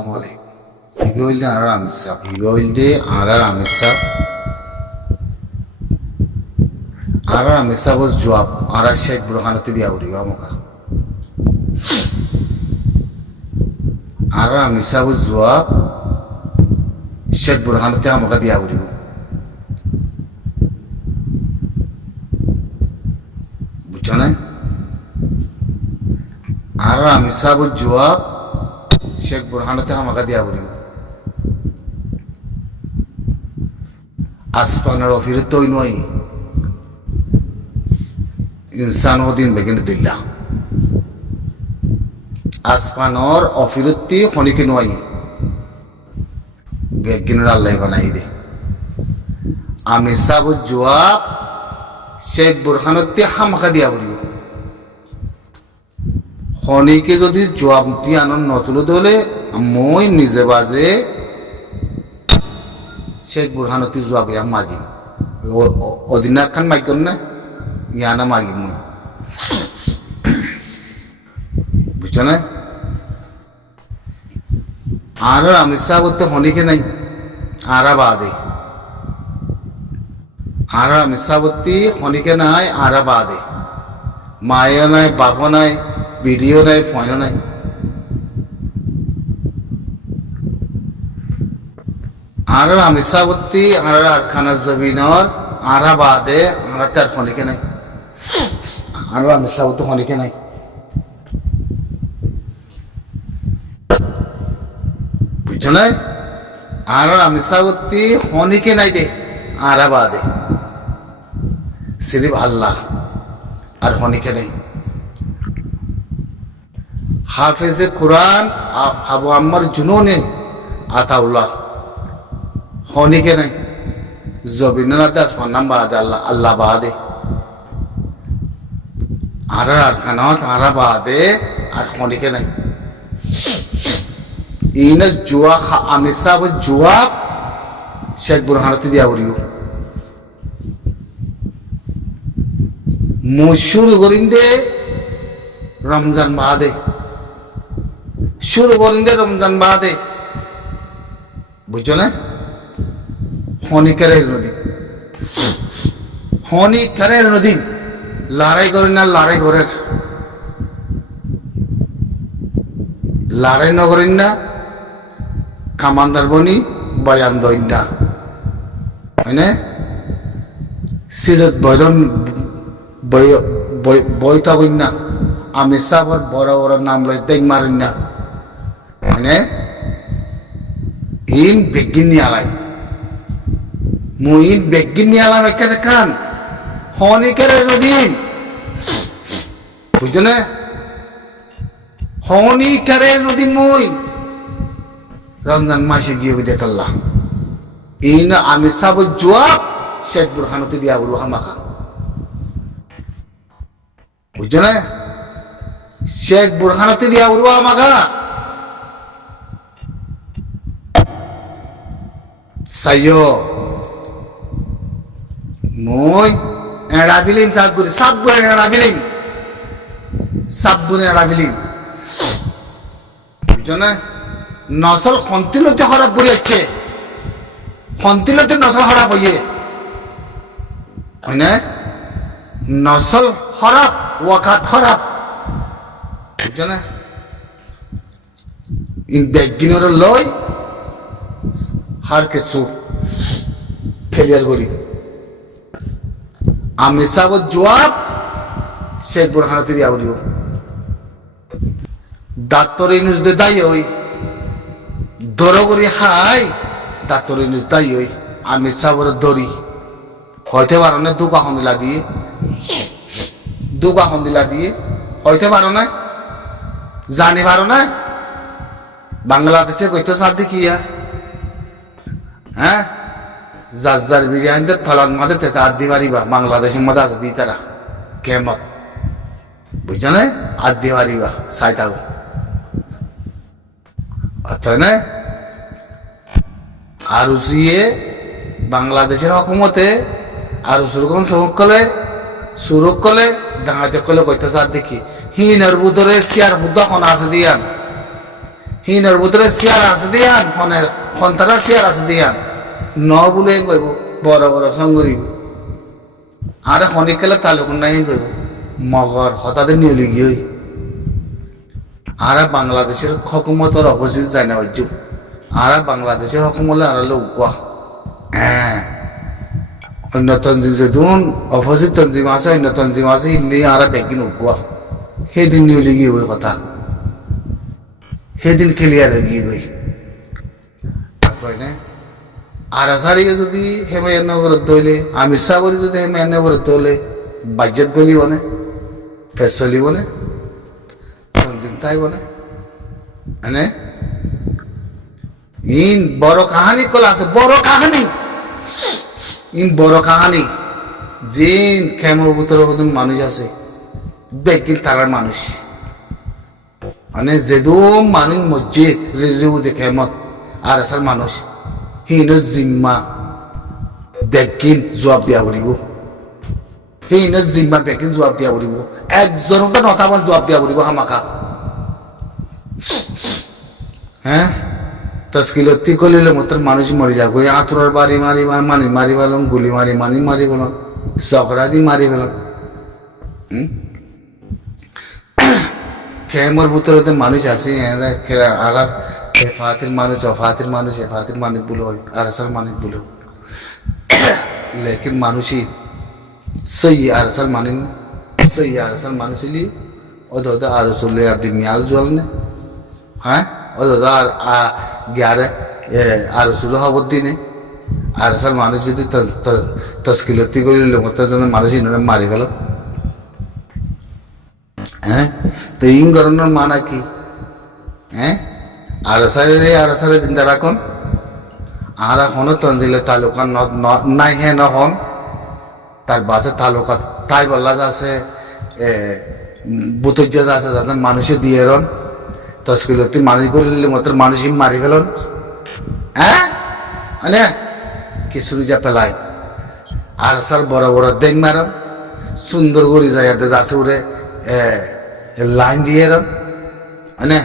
আসসালামু আলাইকুম। হিবে হইলে আর আমির সাহ, হিবে হইলে আর আমির সাহ, আর আমির সাহ বস জবাব আর শেখ বুরহানতে দিয়া উড়িব আমাকে। আর আমির সাহ বস জবাব শেখ বুরহানতে আমাকে দিয়া উড়িব। বুঝছো না? আর আমির সাহ বস জবাব শেখ বুরহানতে আমাকে দিয়া উড়িব। আসমানের অফিরে তৈ নয় ইনসান দিন বেগিন দিল্লা আসমানর অফিরতি খনিকে নয় বেগিনের আল্লাহ বানাই দে। আমির সাহেব জবাব শেখ বুরহানতে হামাকা দিয়া বলিব। খনিকে যদি জবাবটি আনন্দ নতুলে ধরে মই নিজে বাজে শেখ বুরহানতি জবাব ইয়াম মাগিম। অদিনা খান মাগন না ইয়ানা মাগিম মই। বুঝছো না? আর আমির সাহেব খনিকে নাই আরা বাদে, আর আমির সাহেবতি খনিকে নাই আরা বাদে, মায়েও নাই, বাপও নাই, ভিডিও নাই, ফোনও নাই। আর আমির সাহেবতি আর আরখানা জমিনর আরা বাদে আর তার খনিকে নাই। আর আমির সাহেব তো খনিকে নাই। বুঝছো না? আর আমির সাহেবতি খনিকে নাই দে আরা বাদে, সিরিফ আল্লাহ আর খনিকে নাই। হাফেজে কুরআন আবু আম্মার জুনুনে আতাউল্লাহ খনিকে নাই। জবিনাতে আসমান নাম বাদে আল্লাহ, আল্লাহ বাদে আর আরখানাত আরা বাদে আর খনিকে নাই। ইনা জুয়া আমির সাহেব জবাব শেখ বুরহানতে দিয়া বলিব। শুরু করিন্দে রমজান বাদে, শুরু করিন্দে রমজান বাদে। বুঝছো না? খনিকারের নদী, খনিকারের নদী লড়াই করেন না, লড়াই করেন, লড়াই নকরেন না, কামান্দার বনি বয়ান দইন না, হয় না? সিডত বয়রন বই থাকুন না, আমির সাহেবের বড় বড় নাম লই দেখ মারেন না, হয় না? ইন বেগিন নিয়ে আলাই মুইন বেগিন নিয়ে আলাম একটা দেখান খনিকারের নদী। বুঝছো না? খনিকারের নদী মই রমজান মাসে গিয়ে বিদে তাল্লাহ ইন আমির সাহেব জবাব শেখ বুরহানতে দিয়া বলু হামাকা। বুঝছো না? শেখ বুরহানতে দিয়া বলু হামাকা। সাইয়ো মই এড়া ফিলিম সাত করে সাত বলে এড়া ফিলিম, সাত বলে এড়া ফিলিম। বুঝছো না? নসল খন্তিলতে খারাপ করে যাচ্ছে, খন্তিলতে নসল খারাপ হইয়ে, হয় না? নসল খারাপ, ওয়াকাত খারাপ। বুঝছো না? ইন বেগিনের লই হার কিছু ফেলিয়ার করি। আমির সাহেব জবাব শেখ বুরহানতে দিয়া বলিব। ডাক্তর ইনুস দে দায়ী হই দর করি হাই, ডাক্তর ইনুস দায়ী হই আমির সাহেবের দড়ি হইতে পারো না, দুকাখন দিলা দিয়ে, দুকাখন দিলা দিয়ে হইতে পারো না, জানি পারো না। বাংলাদেশে কইতো সাথ দেখিয়া হ্যাঁ যার বিরিয়ানিতে থলার মধ্যে তেতে আদি পারিবা, বাংলাদেশের মধ্যে আছে দিই তারা কেমত। বুঝছো না? আদি পারিবা চাই থাকো অর্থাৎ না। আর উসিয়ে বাংলাদেশের হকুমতে আর সুরকম সুরক কলে ডাঙাতে কলে কইতে সাথ দেখি হিনের বুধরে সিয়ার বুদ্ধ খন আছে দিয়ান, হিনের ভিতরে চেয়ার আছে দিয়ান ফনের সন্তারা চেয়ার আছে দিয়ান ন বলে কইব বড় বড় সঙ্গরিব আরে খনিক খেলে তালুকুন নাই কইব মগর হঠাৎ নিয়ে গিয়ে আরা বাংলাদেশের হকুমতর অপোজিট যায় না অজ্জু আরা বাংলাদেশের হকুমলে আর উকুয়া হ্যাঁ অন্য তঞ্জিম যেদিন অপোজিট তঞ্জিম আছে অন্য তঞ্জিম আছে ইল্লি আরা বেগিন উকুয়া সেদিন নিয়ে গিয়ে ওই কথা সেদিন ক্লিয়ার হয়ে গিয়ে গই কয় না আর আসারিকে যদি হেমায়নগরত দইলে আমির সাহরি যদি হেমায়নগরত দইলে বাজ্যত গলিব না ফেস চলিব না তঞ্জিম তাইব না মানে ইন বড় কাহানি কল আছে বড় কাহানি ইন বড় কাহানি জিন খেমর ভিতরে কত মানুষ আছে বেকিন তারার মানুষ মানে যেদু মানুষ মসজিদ রেডিও দেখে মত আর আসার মানুষ হিনো জিম্মা বেকিন জবাব দিয়া পড়িব হিনো জিম্মা বেকিন জবাব দিয়া পড়িব একজনকে নটামান জবাব দিয়া পড়িব হামাকা হ্যাঁ তস্কিলতি কলিলে মতো মানুষ মরি যাব আঁতরের বাড়ি মারি মানি মারি পেলাম গুলি মারি মানি মারি পেলাম ঝগড়া দি মারি পেলাম খেমর ভিতরে মানুষ আছে আর হেফাতির মানুষ অফাতির মানুষ হেফাতির মানুষ বলে হয় আর আসার মানুষ বলে লেকিন মানুষই সই আর আসার মানুষ না সই আর আসার মানুষ হলি ওদের আর চলে আর দিন মেয়াল জল না হ্যাঁ ওদের আর গ্যারে আর চুলো হবর দিনে আর আসার মানুষ যদি তস্কিলতি করলে মতো যেন মানুষ ইনারা মারি গেল হ্যাঁ তো ইন ধরনের মানা কি হ্যাঁ আর সারে চিন্তা রাখুন আর এখনো তঞ্জিলে তালুকা নাই হে নহন তার বাসে তালুকা তাই বললা আছে বুতজ্জা আছে যাদের মানুষে দিয়ে রন তস্কিলতি মানুষ করলে মাত্র মানুষই মারি ফেলন হ্যাঁ মানে কিছু যা পেলায় আর সার বড় বড় দেখ মারন সুন্দর করে যায় যাচ্ছে ওরে লাইন দিয়ে রন মানে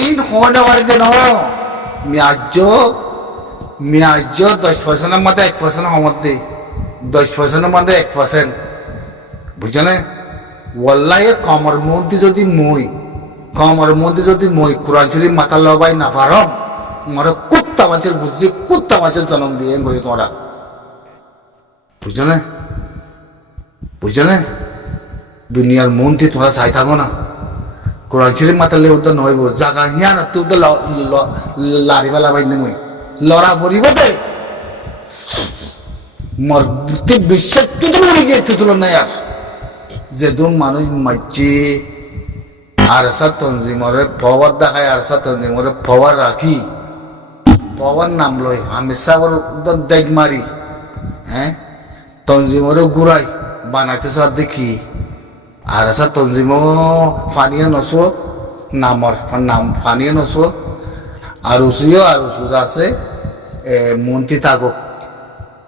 ইন খোঁড়া বাড়িতে ন মিয়াজ 10% মধ্যে 1% হমতে 10% মধ্যে 1% বুঝছো না ওয়াল্লাহি কমর মধ্যে যদি মই কোরআন শরীফ মাথা লবাই না পারম মর কুত্তা মাছের বুঝছি কুত্তা মাছের জন্ম দিয়ে গই তোমরা বুঝছো না দুনিয়ার মন্ত্রী তোমরা চাই থাকো না কোরআন শরীফ মাতালে উদ্ধার নহইব জাগা হিয়া না তুই তো লারি ফেলা পাইনি মই লড়া পড়িব দে মর বিশ্বাস তুই গিয়ে তুই নাই আর যেদুন মানুষ মাইছে আর সাত তঞ্জিমরে পাওয়ার দেখায় আর সাত তঞ্জিমরে পাওয়ার রাখি পাওয়ার নাম লই আমি সাগর দেখ মারি হ্যাঁ তঞ্জিমরে ঘুরাই বানাইতে সব দেখি আর সাত তঞ্জিম ফানিয়ে নসো নামর নাম ফানিয়ে নসো আর উসুও আর উসুজ আছে মন্ত্রী থাকুক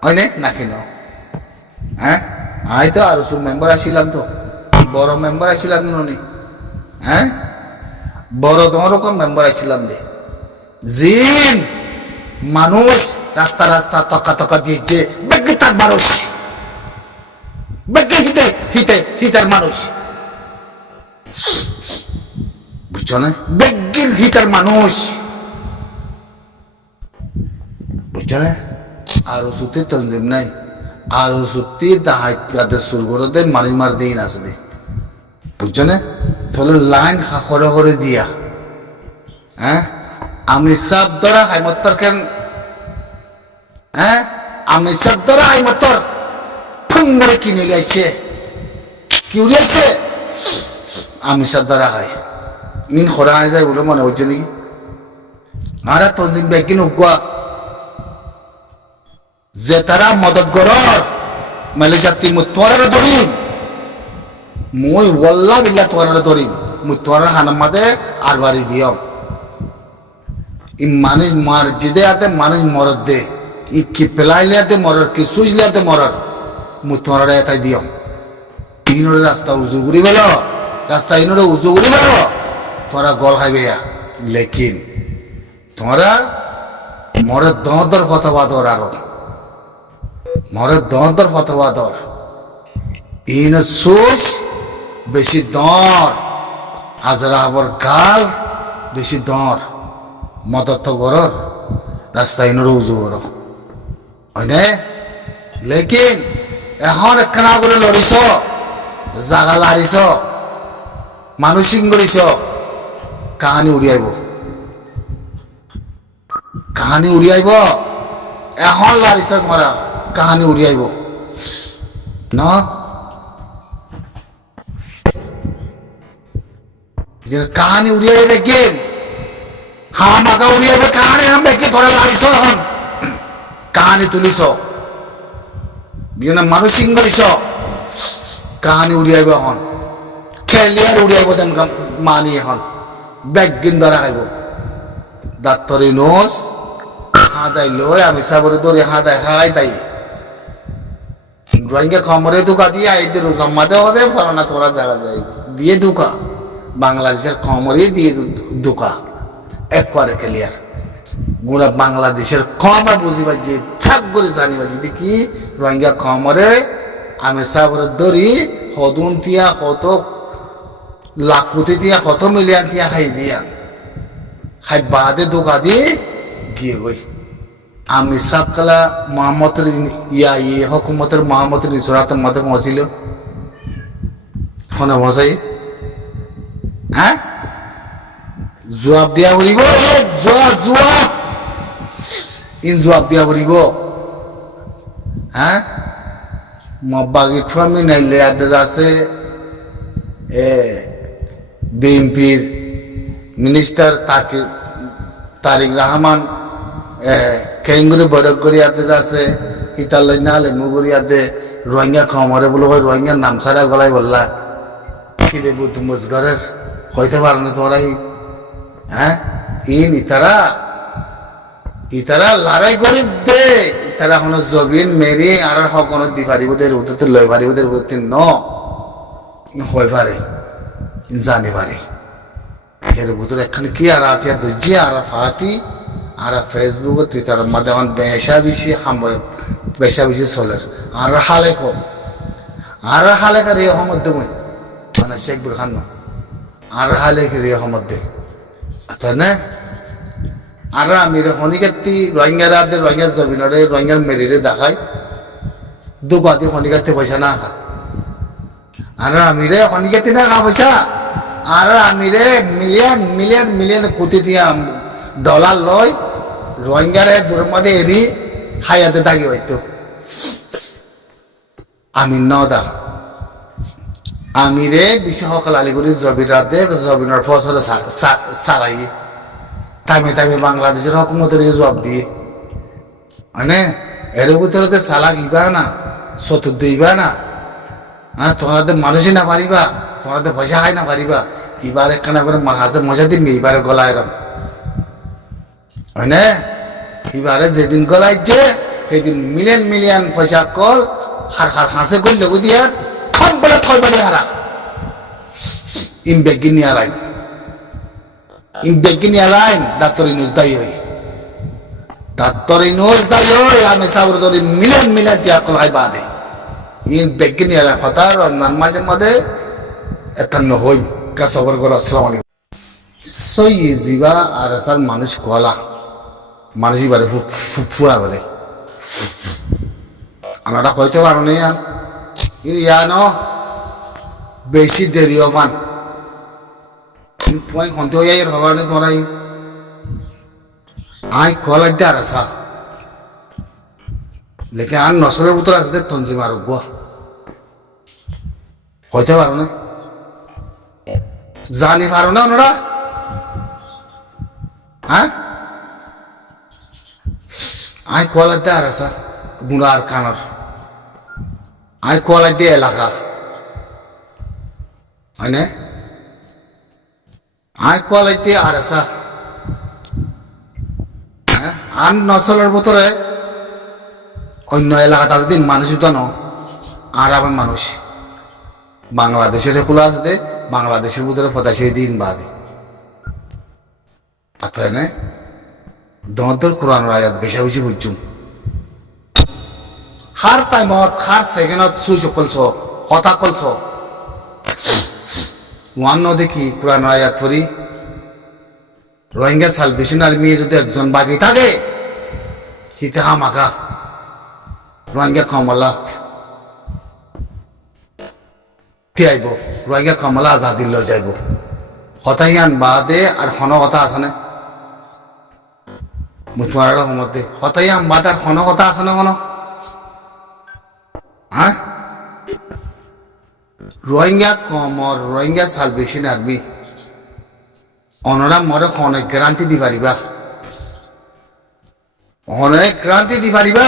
হয় নাকি ন হ্যাঁ আই তো আর উসুর মেম্বার আসিলাম তো বড় মেম্বার আসিলাম নি হ্যাঁ বড় তোমারও মেম্বার আসছিলাম দে জিন মানুষ রাস্তা রাস্তা তকা দিয়েছে বেগে তার মানুষ বেগে হিতার মানুষ বুঝছো না বেগের হিতার মানুষ বুঝছো না আরো সুতি তঞ্জিম নাই আরো সুতি দাহাইতে সুরগরদে মারি মার দিন আছে দে বুঝছো না তাহলে লাইন খরে করে দিয়া হ্যাঁ আমি সব ধরা হাইমত্তর কেন হ্যাঁ আমি সব ধরা হাইমত্তর ফুং করে কিনে গেছে কি উড়িয়েছে আমি সব ধরা হয় নিন খরা হয়ে যায় বলে মনে হচ্ছে নাকি আরে তঞ্জিম বেগিন উগুয়া যে তারা মদত গরর মালয়েশিয়া তি মুতওয়ারা ধরিম মই ওয়াল্লাহ বিল্লাহ তোয়ারা ধরিম মুতওয়ারা হানাম মাদে আর বাড়ি দিয়ম ই মানুষ মার জিদে আতে মানুষ মরদ দে ই কি পেলাইলে আতে মরর কি সুইজলে আতে মরর মুতওয়ারা এতাই দিয়ম ইনরে রাস্তা উজু করি বেল রাস্তা ইনরে উজু করি বেল তোরা গল খাইবে লেকিন তোমরা মরে দর ফতোয়া দর আরো মরে দর ফতোয়া দর ইন সুস বেশি দর আজরা আবার গাল বেশি দর মদত গরর রাস্তায় রুজু গর হয় লেকিন এখন একখানা করে লড়িছ জাগা লারিছ মানুষ সিং করিছ কাহানি উড়িয়াইব কাহানি উড়িয়াইব এখন লারিছ তোমরা কাহানি উড়িয়াইব না কাহানি উড়িয়াইবে কেন হামাকা উড়িয়াইবে কাহানি হাম বেকে তোরা লারিছ এখন কাহানি তুলিছ মানুষ সিং করিছ কাহানি উড়িয়াইব এখন খেলিয়ার উড়িয়াইব তেন মানি এখন বেগিন ধরা খাইব ডাক্তরি নোজ হাদাই লই আমি সাবরে ধরে হাদাই হাই তাই রোহিঙ্গা খমরে দুকা দিয়ে আইদের জম্মাতে হবে ফরানা তোরা জায়গা যায় দিয়ে দুকা বাংলাদেশের খমরে দিয়ে দুকা একবারে ক্লিয়ার গুড়া বাংলাদেশের খমা বুঝিবা যে থাক করে জানিবা যদি কি রোহিঙ্গা খমরে আমি সাবরে ধরি হদুন তিয়া কত লাখ কোটি তিয়া কত মিলিয়ন তিয়া খাই দিয়া খাই বাদে দুকা দিয়ে গিয়ে গই আমি সাব কালা মোহাম্মদের হকুমতের মোহাম্মদের নিচরাতের মধ্যে পৌঁছিল শোনা মজাই হ্যাঁ জবাব দিয়া বলিব জবাব ইন জবাব দিয়া বলিব হ্যাঁ মব্বাগি ঠুয়ামি নাইলে আদেশ আছে বিএনপির মিনিস্টার তারিক রহমান কেঙ্গুরি বৈরক করি আদেশ আছে হিতালয় না লেমু করি আদে রোহিঙ্গা খমরে বলে রোহিঙ্গার নাম ছাড়া গলাই বললা খিলে বুধ মুজগরের হইতে পারো না তোমরাই হ্যাঁ ইতারা লড়াই করে দে ইতারা এখন জবিন মেরি আর হকনো দি পারিব দের উঠতে লই পারিব দের উঠতে ন হই পারে জানি পারে এর ভিতরে এখানে কি আর আতিয়া দুজি আর ফাতি আর ফেসবুক টুইটার মধ্যে এখন বেশা বেশি চলে আর হালে রে মধ্যে মই মানে শেখ বুরহান আর হালে রে মধ্যে তাই না আর আমি শনিকাতি রোহিঙ্গারাদের রোহিঙ্গা জমিনরে রোহিঙ্গার মেরিরে দেখাই দুবাদি শনিকাতে পয়সা না খা আর আমি রে শনিকাতি না খা পয়সা আর আমি রে মিলিয়ন মিলিয়ন মিলিয়ন কোটি দিয়া ডলার লয় রোহিঙ্গারে দূরের মধ্যে এরি হায়াতে দাগি হইতো আমি নদা আমি রে বিশাহ আলিগুড়ি জবিনের ফসল সারাই টাইমে বাংলাদেশের হকুমতের জবাব দিয়ে মানে এর ভিতরে সালাক ইবা না চতুর্থ ইবা না হ্যাঁ তোমাদের মানুষই না পারিবা তোমাদের পয়সা খাই না পারিবা এবার একখানা করে হাজার মজা দিন এবারে গলায় এরম হয় না এবারে যেদিন গলাইছে সেদিন মিলিয়ন মিলিয়ন পয়সা কল হাসে কল লগু দিয়া থম বলে থই বাড়ি হারা বেগিনি আলাইন বেগিনি আলাইন ডাক্তর ইনুজ দায়ী হই ডাক্তর ইনুজ দায়ী হই আমি সাবর ধরে মিলিয়ন মিলিয়ন দিয়া কল হাই বাদে বেগিনি আলাইন কথা রমজান মাসের মধ্যে এটা নহই কা সবর করো আসসালামু আলাইকুম সই জিবা আর আসার মানুষ কলা মানুষ এবারে ফুরা বলে আমরা কইতে পারো না ইয়ান বেশি দেরি হবান পয় খন্তে হইয়া এর হবার নেই তোমরা আই খোলা দিতে আর আসা লেকিন আর নসলের ভিতরে আসতে তঞ্জি মারো গো কইতে পারো না জানি পারো না ওনারা হ্যাঁ আই কোয়ালাইতে আর আসা গুণা আর কানার আই কোয়ালাইতে এলাকা হয় না আই কোয়ালাইতে আর আসা আন নসলের ভিতরে অন্য এলাকাতে যদি মানুষ উঠানো আর আবার মানুষ বাংলাদেশের খোলা আছে বাংলাদেশের ভিতরে 85 দিন বাদে তাই না দন্তর কোরআন আয়াত বেশা বেশি বুঝছুম হার টাইমত হার সেকেন্ডত সুইচ কলছ কথা কলছ ওয়ান দেখি কোরআন আয়াত পড়ি রোহিঙ্গা সালভেশন আর্মি যদি একজন বাকি থাকে হিতে হামাকা রোহিঙ্গা কমলা আইব রোহিঙ্গা কমলা আজাদি লৈ যাইব কথা ইয়ান বাদে আর হন কথা আছে না মুতমারার সমতে কথা ইয়ান বাদ আর হন কথা আছে না হন হ্যাঁ রোহিঙ্গা কমর রোহিঙ্গা সালভেশন আর্মি অনরা মরে অনেক গ্যারান্টি দি পারিবা অনেক গ্যারান্টি দি পারিবা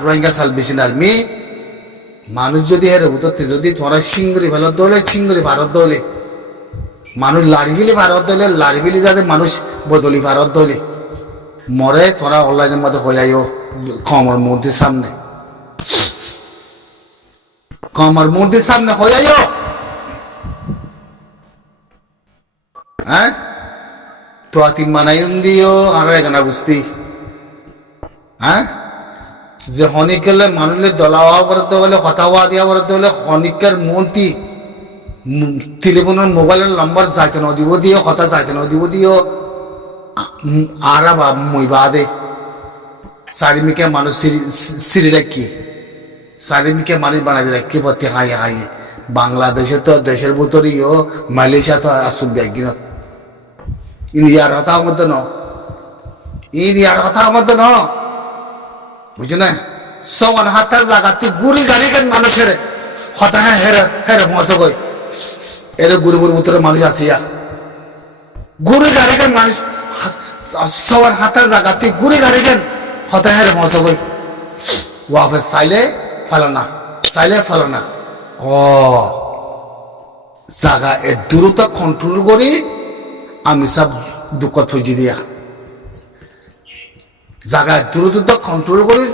রোহিঙ্গা সালভেশন আর্মি মানুষ যদি হেরে উঠতে যদি তোমরা সিঙ্গুরি ভারত দলে সিঙ্গুরি ভারত দলে মানুষ লাড়িফিলি ভারত দলে লাড়িফিলি যাতে মানুষ বদলি ভারত দলে মরে তোরা অনলাইনের মধ্যে হয়ে যাইও কমর মন্দির সামনে কমর মন্দির সামনে হয়ে যাইও হ্যাঁ তো আতি মানাই দিও আর এখানে বুঝতি হ্যাঁ যে হনিকেলে মানুষের দলাওয়া করতে হলে কথা হওয়া দিয়া করতে হলে হনিকের মন্ত্রী টেলিফোনের মোবাইলের নম্বর চাইতে ন দিব দিও কথা চাইতে ন দিব দিও আর মই বাদে চারিমিকে মানুষ সিঁড়ি রাখি চারিমিকে মানুষ বানাই রাখি প্রতি হাইয়ে হাইয়ে বাংলাদেশে তো দেশের ভিতরেও মালয়েশিয়া তো আসুন ব্যাগিন ইন্ডিয়ার কথা মতো ন ইন্ডিয়ার কথা মতো ন বুঝছো না সমান হাতার জায়গাতে গুড়ি গাড়ি কেন মানুষের হতা হ্যাঁ হেরে হেরে পৌঁছে গই এর গুড়ি গুড়ি ভিতরে মানুষ আসিয়া গুড়ি গাড়ি কেন মানুষ সবার হাতার জায়গাতে গুড়ি গাড়ি কেন হতা হেরে পৌঁছে গই ওয়াফে চাইলে ফালানা ও জায়গা এ দূরত্ব কন্ট্রোল করি আমি সব দুঃখ থইজি দিয়া জায়গা দ্রুত কন্ট্রোল করি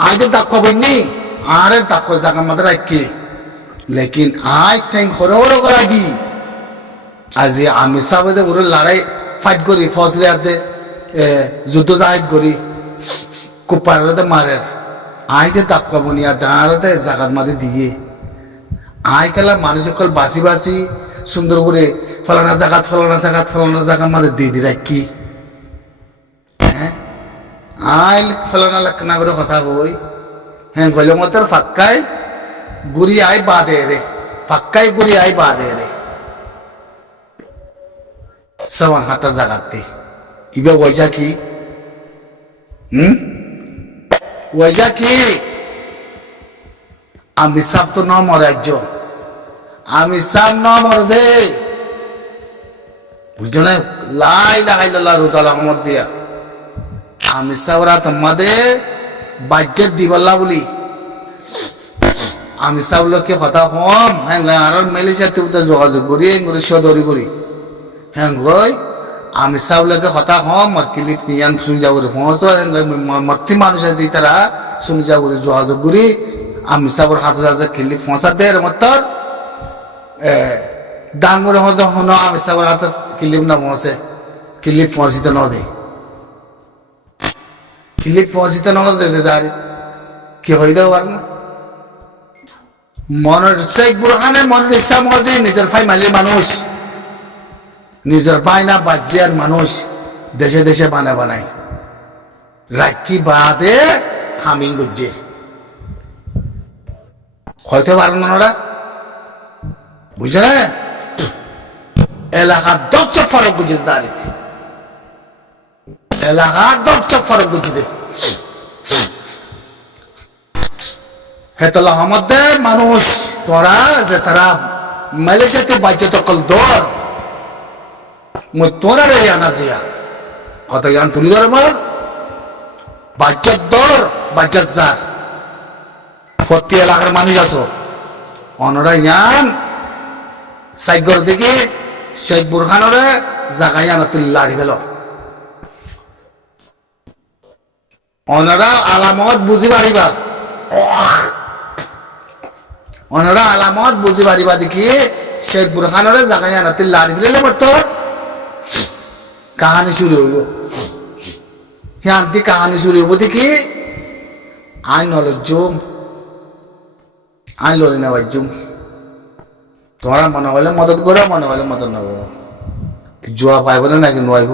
আজ দাক্ষ বইনি আরে দাক্ষ জায়গা মাত্র রাখি লেকিন আজ থ্যাংক হরে হরে করা দি আজি আমি সাবেদে ওরে লড়াই ফাইট করি ফজলে আতে যুদ্ধ জাহিদ করি কুপারতে মারে আইতে দাক্ষ বনিয়া দাঁড়াতে জায়গার মাঝে দিয়ে আই খেলা মানুষ সকল বাসি বাসি সুন্দর করে ফলানা জায়গার মাঝে দিয়ে দি রাখি আইল ফলানা লাখনা করে কথা কই হ্যাঁ গলে মতর ফাক্কাই গুড়ি আই বাদে রে ফাক্কাই গুড়ি আই বাদে রে সমান হাতা জাগাতে ইবে ওইজা কি ওইজা কি আমি সব তো ন মরাজ্য আমি সব ন মর দে বুঝছো না লাই লাগাইল্লাহ রুতাল আহমদ দিয়া আমি সাবরা তোমাদে বাজ্যত দিবাল্লা বলি আমি সব লোককে কথা কম হ্যাঁ আর মালয়েশিয়াতে যোগাযোগ করি করে সদরি করি হ্যাঁ গই আমি সব লোককে কথা কম আর ক্লিপ নিয়ে শুনে যাব করে পৌঁছ মর্তি মানুষের দিই তারা শুনে যাব করে যোগাযোগ করি আমি সবর হাতে হাতে ক্লিপ পৌঁছা দে মতর ডাঙরে হতে হন আমি সবর হাতে ক্লিপ না পৌঁছে ক্লিপ পৌঁছিতে ন দে ক্লিপ পৌঁছিতে নকল দিতে দাঁড়ি কি হয়ে দেবো পার না মনের শেখ বুরহানের মনের ইচ্ছা মজে নিজের ফাই মালির মানুষ নিজের পায় না বাজিয়ার মানুষ দেশে দেশে বানায় রাখি বাদে হামিং গুজে হইতে পারেন না ওরা বুঝছে না এলাকার দক্ষ ফরক বুঝে দাঁড়িয়ে এলাকার দক্ষ ফরক বুঝে দে হেতলা মধ্যে মানুষ তোরা যে তারা মালয়েশিয়াতে বাজ্যত কল দর তোরা রে আনা জিয়া কত জ্ঞান তুলি ধর আমার বাজ্যত দর বাজ্যত যার প্রতি এলাকার মানুষ আছো অনরা জ্ঞান সাইগর দিকে শেখ বুরহানরে জাগাই আনা তুলি লাড়ি গেল অনরা আলামত বুঝি পারিবা ওনারা আলামত বুঝি পারিবা দেখি শেখ বুরহানরে জাগাই আনাতে লাড়ি ফেলে পড়তো কাহানি শুরু হইব শান্তি কাহানি শুরু হবো দেখি আই নলজুম আই লড়ি না বাজুম তোমরা মনে হলে মদত করো মনে হলে মদত না করো জোয়া পাইব না নাকি নোয়াইব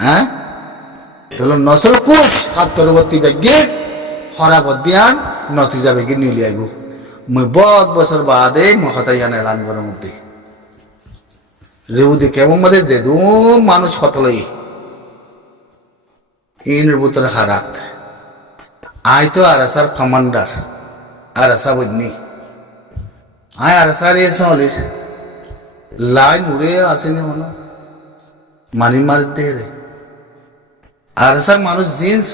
হ্যাঁ তাহলে নসল কুশ হাতরবর্তী বেগে হরা বদিয়ান নতিজা বেগে নিলি আইব মুই বহুত বছর বাদে মহাতা ইয়ান এলান করার মধ্যে রেউ দেখে এবং মধ্যে যেদু মানুষ হতলই ইনের ভিতরে হারাত আই তো আরসার কমান্ডার আরসা বুঝনি আয় আরসার এ চলিস লাইন উড়ে আসেনি মনে মানি মার দে রে আরসার মানুষ জিন্স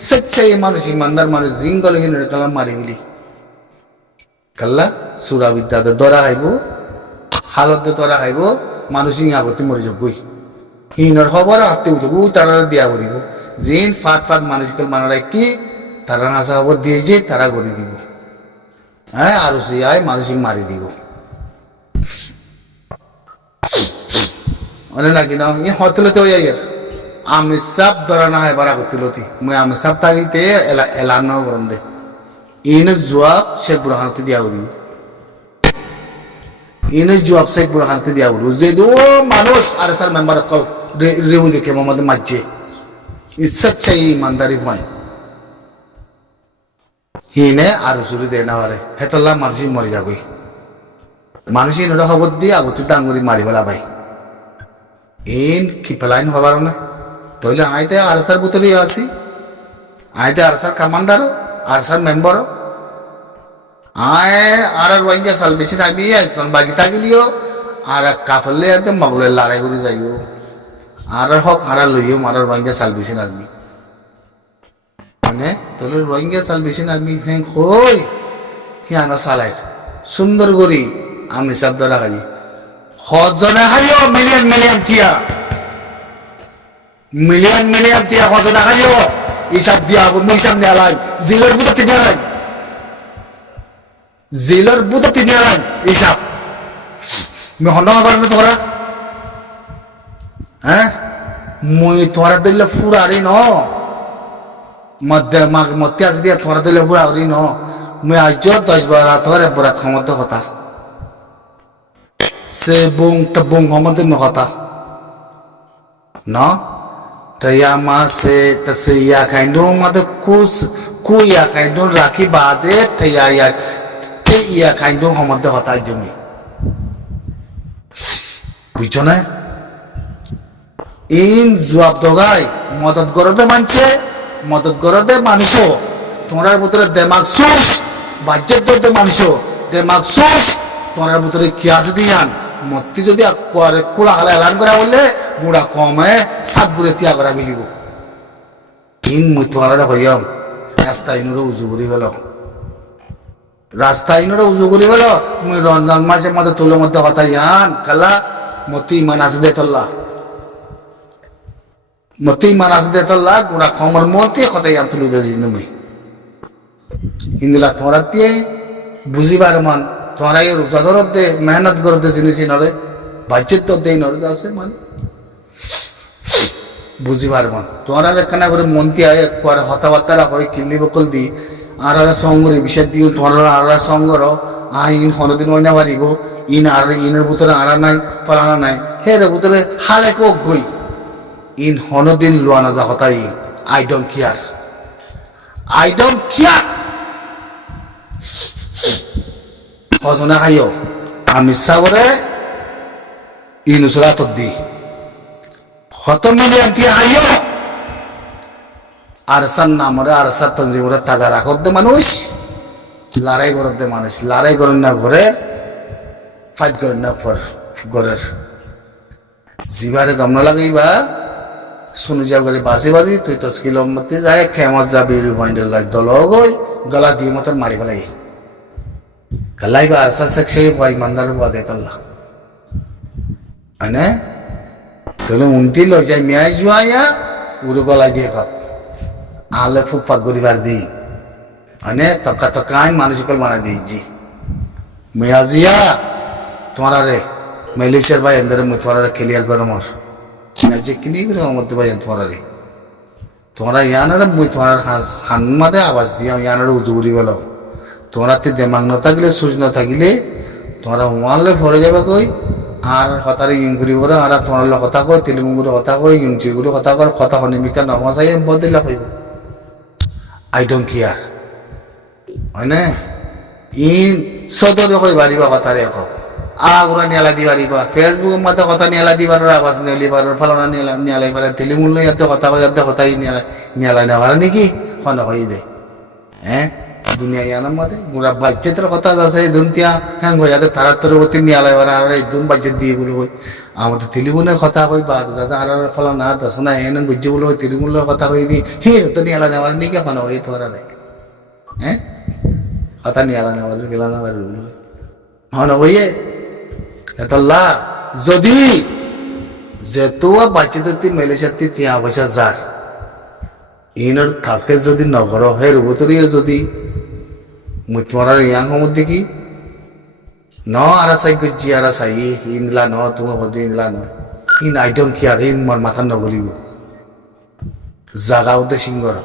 সচ্চাই মানুষ ইমানদার মানুষ জিন গলে কালাম মারি বিলি কাল্লা সুরা বিদ্যাতে দরা খাইব হালত দরা খাইব মানুষ আগতে মরি যোগ্যই হিনর খবর হাতে উঠব তারা দিয়া করিব জিন ফাট ফাট মানুষকে মানারা কি তারা নাচা খবর দিয়েছে তারা গড়ি দিব হ্যাঁ আর সে আয় মানুষ মারি দিব অনে নাকি না ই হতলতে হয়ে যাই আমি সব ধরা না হয় বারা করতিলতি মুই আমি সব থাকিতে এলান না করম দে ইনে জবাব শেখ বুরহানতে দিয়া বলিব ইনে জবাব শেখ বুরহানতে দিয়া বলিব যে দো মানুষ আর স্যার মেম্বার কল রেউ দেখে মোহাম্মদ মাজ্জে ইচ্ছা ইমানদারি হয় হিনে আর সুরি দে না পারে হেতল্লা মানুষই মরি যাবই মানুষই নটা খবর দিয়ে আগতে ডাঙ্গুরি মারি ফেলা ভাই ইন কি পেলাইন হবার না তাহলে আইতে আরসার বোতলে আসি আইতে আরসার কমান্ডারও আরসার মেম্বারও আয় আর রোহিঙ্গা সাল বেশি থাকবি বাকি থাকিলিও আর কাফলে একদম মগলে লড়াই করে যাইও আর হক আর লইও আর রোহিঙ্গা সাল বেশি আর্মি মানে তোর রোহিঙ্গা সাল বেশি আর্মি হ্যাঁ হই হিয়ানো সালাই সুন্দর করি আমি শব্দ রাখাই হজনে খাইও মিলিয়ন মিলিয়ন টিয়া মিলিয়ন মিলিয়ন টিয়া হজনে খাইও হিসাব দিয়া মই সামনে আলাই জিলের বুঝা তিনি আলাই জিলের বুঝা তিনি আলাই হিসাব হন্ড পারবে তোরা হ্যাঁ মই তোরা দিলে ফুরারি ন মধ্যে মধ্যে আছে দিয়া তোরা দিলে ফুরারি ন মই আজ 10 রাত ধরে বরাত ক্ষমত কথা সে বুং টবুং হমদের কথা না তয়া মা সে তসে ইয়া খাইন্ডো মধ্যে কুয়া খাইন্ডো রাখি বাদে তয়া ইয়া খাইন্ডো হমদের কথা জমি বুঝছো না ইন জবাব দগাই মদত করতে মানছে মদত করতে মানুষও তোমার ভিতরে দেমাগ সুস বাজ্যের দরতে মানুষও দেমাগ সুস তোমার ভিতরে কি আছে দিয়ান মত্তি যদি কোলা হালা এলান করা বললে গুড়া কমে সাত গুড়ে তিয়া করা মিলিব ইন মুই তোমার হইয়াম রাস্তা ইনুরে উজু করি গেল রাস্তা ইনুরে উজু করি গেল মুই রমজান মাসের মধ্যে তোলের মধ্যে কথা ইয়ান কালা মতি ইমান আছে দে তল্লা মতি ইমান আছে দে তল্লা গুড়া কমর মতি কথা ইয়ান তুলে দিন মুই হিন্দুলা তোমরা দিয়ে বুঝিবার মান তোমরা এই রোজা ধরত দে মেহনত করতে জিনিস নরে বাচ্চের তো দেই নরে আছে মানে বুঝিবার মান তোমরা এখানে করে মন্তি আয় একবার হতাবার্তারা হয় কিল্লি বকল দি আর সঙ্গরে বিষয় দিও তোমরা আর সঙ্গর আইন হনদিন ওইনা বাড়িব ইন আর ইনের ভিতরে আড়া নাই ফলানা নাই হে রে ভিতরে হালে কক গই ইন হনদিন লোয়ানা যা হতাই I don't care I don't care হজনা খাইও আমি সাবরে ইনুসরাত দি হত মিলিয়ন টিয়া খাইও আরসার নামরে আরসার তঞ্জিমরে তাজা রাখত দে মানুষ লড়াই করত দে মানুষ লড়াই করেন না ঘরে ফাইট করেন না ফর ঘরের জিবারে গমনা লাগাইবা শুনু যা করে বাজি বাজি তুই 10 কিলোমিটার যায় খেমাস যাবি রিমাইন্ডার লাগ দল গই গলা দিয়ে মতন মারি ফেলাই গলাই বা আরসার সেকশে ভাই মান্দার বাদে তল্লা আনে তোলে উনতি লই যাই মিয়াই জুয়ায়া উড়ো গলাই দিয়ে কাপ আলে ফুফা গরিবার দি আনে তক্কা তক্কাই মানুষকল মানা দিয়েছি মিয়াজিয়া তোমার রে মেলিসের ভাই এন্দরে মুই তোমার ক্লিয়ার করো মোর যে কিনি করে মধ্যে ভাই তোমার রে তোমরা ইয়ানারে মুই তোমার হান মাদে আওয়াজ দিয়া ইয়ানারে উজুরি বলো তোমরা তে দেমাগ ন থাকিলে সুজ ন থাকিলে তোমরা ওয়ানলে ভরে যাবে কই আর হতারে ইংগুরি করে আর তোমার কথা কই তেলুগুলো কথা কই ইংচিগুলো কথা কর কথা হনিমিকা নমসাই বদলা হইব আই ডোন্ট কেয়ার হয় না ইন সদরে কই বাড়িবা কথারে একক আগুরা নিয়ালা দিবারিবা ফেসবুক মধ্যে কথা নিয়ালা দিবার আওয়াজ নিলি বার ফলানা নিয়ালা নিয়ালাই পারে তেলুগুলো ইয়াতে কথা কই ইয়াতে কথাই নিয়ালা নেওয়ার নাকি হন হই দে হ্যাঁ দুনিয়া ইয়ানার মধ্যে গুড়া বাচ্চাদের কথা আছে দুনতিয়া হ্যাঁ যাতে তারা তোর অতি নিয়ালাই পারে আর এই দুন বাচ্চা দিয়ে বলে কই আমাদের তেলুগুনে কথা কই বা যাতে আর ফলানা দশ না এনে বুঝছে বলে ওই তেলুগুলো কথা কই দি হে তো নিয়ালা নেওয়ার নাকি হন হই তোরা নাই হ্যাঁ কথা নিয়ালা নেওয়ার গেলা নেওয়ার হন হইয়ে এতলা যদি যেতুয়া বাচ্চাদের মেলেশাতি তিয়া পয়সা যার ইনর থাকে যদি নগর হের উবতরিয়ে যদি মুই তোমার ইয়াং সমুদ্র দেখি ন আরা সাই গুজি আরা সাই ইনলা ন তোমার মধ্যে ইনলা ন in I don't care in মোর মাথা নগলিব জাগাওতে সিংহর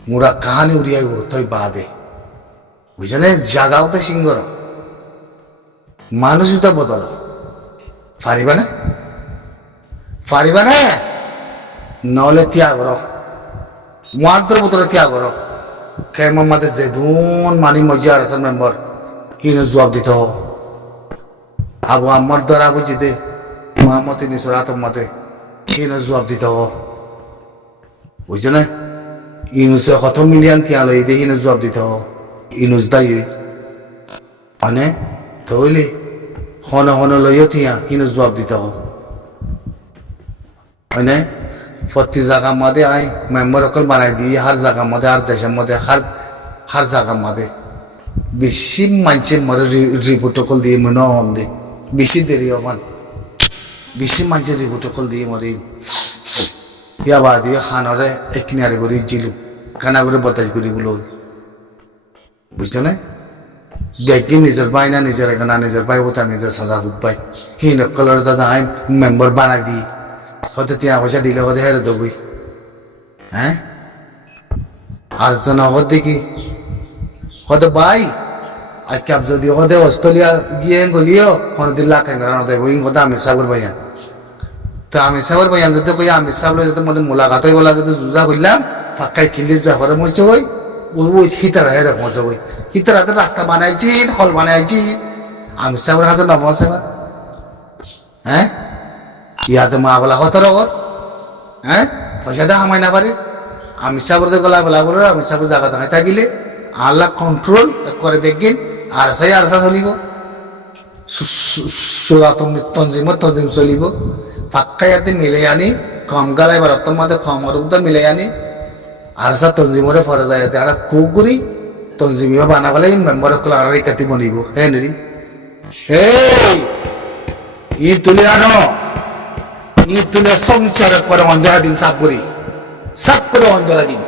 মুরা কাহানি উড়িয়াইব তই বাদে বুঝলে জাগাওতে সিংহর মানুষটা বদল পারিবা না পারিবা না নহলে ত্যাগ কর মাত্র বতরে ত্যাগ কর কেমন মাতে যেদুন মানি মজিয়া আছে মেম্বার কিনে জবাব দিত আবু আমার দ্বারা বুঝিতে মামতি নিশ্চয় রাত মতে কিনে জবাব দিত বুঝছো না ইনুসে কত মিলিয়ন তিয়া লই দে ইনু জবাব দিত ইনুস দাই মানে তৈলি হন হন লইও তিয়া ইনু জবাব দিত হয় না প্রতি জায়গার মধ্যে আই মেম্বার অকল বানাই দিই হার জায়গার মধ্যে আর দেশের মধ্যে হার জায়গার মধ্যে বেশি মানছে মরে রিপোর্ট অকল দিয়ে মনে হন দে বেশি দেরি হবান বেশি মানছে রিপোর্ট অকল দিয়ে মরে ইয়া বাদি খানরে একনিয়ারে করে জিলু কানা করে বতাস করি বলো বুঝছো না ব্যক্তি নিজের পাই না নিজের এখানে নিজের পাই ওটা নিজের সাজা হুদ পাই হিন অকলের দাদা আই মেম্বার বানাই দিই হতে তিয়া পয়সা দিলে হতে হেরে দেবই হ্যাঁ আর নগদ দেখি হতে ভাই আজকে আপ যদি হতে অস্ট্রেলিয়া গিয়ে গলিও হতে লাখ হতে বই হতে আমির সাগর ভাইয়ান তো আমির সাগর ভাইয়ান যদি কই আমির সাগর যদি মধ্যে মোলাকাত হয়ে বলা যদি জুজা করলাম ফাঁকাই কিনলে যা করে মরছে ওই ওই হিতারা হেরে মজা ওই হিতারাতে রাস্তা বানাইছি হল বানাইছি আমির সাগর হাতে নমসে হ্যাঁ ইয়াতে মা বলা হতো রগর হ্যাঁ পয়সা দে আমায় না পারি আমি সাবরতে গলা বলা বলে আমি সাবর জায়গা দেখায় থাকিলে আল্লাহ কন্ট্রোল করে বেগিন আর সাই আর চলিব তঞ্জিম চলিব ফাক্কা ইয়াতে মিলে আনি কম গালাই বারতম মাঝে কম অরুদ্ধ মিলে আনি আর সা তঞ্জিমরে ফরে যায় আর কুকুরি তঞ্জিমিও বানাবলে মেম্বার সকল আর কাটি বনিব হ্যাঁ নেরি ই তুলে আনো ই তুলে সংসার করে অঞ্জলা দিন সাপ করে অঞ্জলা দিন